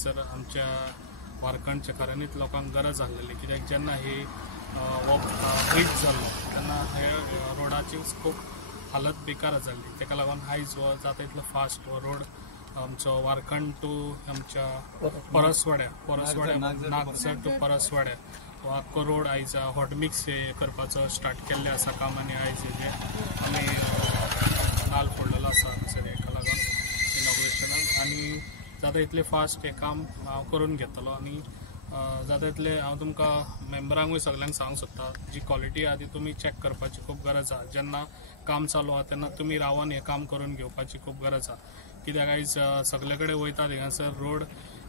हांगासर आमच्या वारकणच्या खऱ्यांनीच लोकांक गरज आसलेली, कित्याक जेन्ना ही ब्रीज जाल्लो तेन्ना हे रोडाची खूब हालत बेकार जाल्ली. ताका लागून आयज हो जाता तितलो फास्ट हो रोड आमचो वारकण टू आमच्या परसवाड्या नागसर टू परसवाड्या हो आख्खो रोड आयज हॉटमिक्स करपाचो स्टार्ट केल्लें आसा काम, आनी आयज हेजे आमी नाल फोडलेलो आसा हांगसर हेका लागून इनॉग्रेशनाक. आनी जाता इतलें फास्ट हें काम हांव करून घेतलो, आनी जाता इतलें हांव तुमकां मेंबरांकूय सगळ्यांक सांगूंक सोदता, जी क्वॉलिटी आहा ती तुमी चॅक करपाची खूब गरज आहा. जेन्ना काम चालू आहा तेन्ना तुमी रावन हें काम करून घेवपाची खूब गरज आहा, कित्याक आयज सगळे कडेन वयता हिंगासर रोड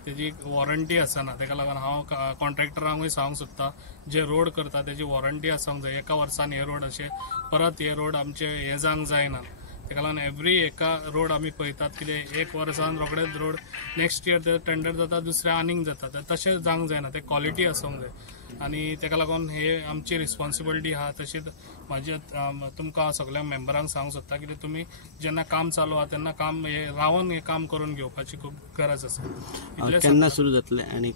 तेजी वॉरंटी आसना. ताका लागून हांव कॉन्ट्रॅक्टरांकूय सांगूंक सोदता, जे रोड करता तेजी वॉरंटी आसूंक जाय. एका वर्सान हे रोड अशे परत हे रोड आमचे हे जावंक जायना. ताका लागून एवरी एका रोड आमी पळयतात, कितें एक वर्सान रोखडेच रोड नेक्स्ट इयर ते टेंडर जाता दुसऱ्या आनीक जाता, तशें जावंक जायना. ते क्वॉलिटी आसूंक जाय, आनी ताका लागून हे आमची रिस्पॉन्सिबिलिटी आहा. तशीच म्हाजे तुमकां सगळ्या मेंबरांक सांगूंक सोदता, कितें तुमी जेन्ना काम चालू आहा तेन्ना काम हे रावन हे काम करून घेवपाची खूब गरज आसा. केन्ना सुरू जातले आनी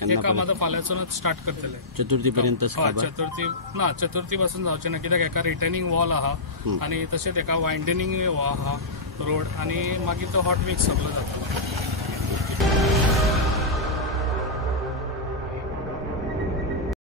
हे काम आतां फाल्यांसूनच स्टार्ट करतले, चतुर्थी पर्यंत. चतुर्थी पासून जावचें ना, कित्याक एका रिटर्निंग वॉल आहा आनी तशेंच एका वायंडनिंग आहा रोड, आनी मागीर तो हॉट मिक्स सगळो जातलो.